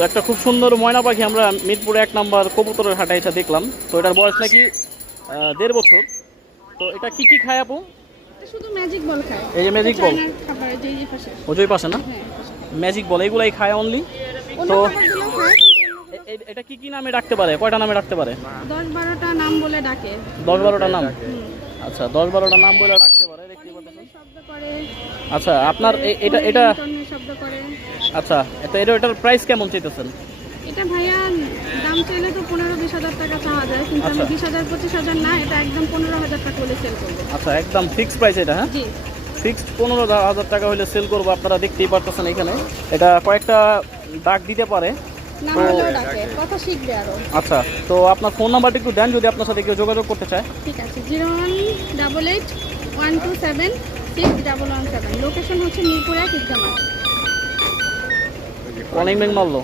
তো একটা খুব সুন্দর ময়না পাখি আমরা মিরপুরে 1 নম্বর কবুতরের হাটে এসে দেখলাম। তো এটার বয়স নাকি 1.5 বছর। তো এটা কি কি খায় আপু? শুধু ম্যাজিক বল খায়। এই যে ম্যাজিক বল, খাবার এই পাশে। ওই পাশে না? ম্যাজিক বল এগুলাই খায় অনলি। তো এটা কি কি নামে ডাকতে পারে? কয়টা নামে ডাকতে পারে? 10-12টা নাম বলে ডাকে। 10-12টা নাম। আচ্ছা 10-12টা নাম বলে ডাকতে পারে, দেখতে পাচ্ছেন। শব্দ করে। আচ্ছা আপনার এটা শব্দ করে। আচ্ছা তো এটার প্রাইস কেমন চাইতেছেন? এটা ভাইয়া দাম চাইলে তো 15-20 হাজার টাকা চাওয়া যায়, কিন্তু আমি 20,000-25 হাজার না, এটা একদম 15,000 টাকা হলে সেল করবো। আচ্ছা একদম ফিক্সড প্রাইস এটা? হ্যাঁ জি ফিক্সড 15,000 টাকা হলে সেল করবো। আপনারা দেখতেই পারতেছেন এখানে এটা কয়েকটা ডাক দিতে পারে। নাম হলেও ডাকে, কথা শিখবে আরো। আচ্ছা তো আপনার ফোন নাম্বারটা একটু দেন যদি আপনার সাথে কেউ যোগাযোগ করতে চায়। ঠিক আছে, 01881276117। লোকেশন হচ্ছে মিরপুর 1 ঈদগাহ মাঠ। অনেক মেঘ মারলো।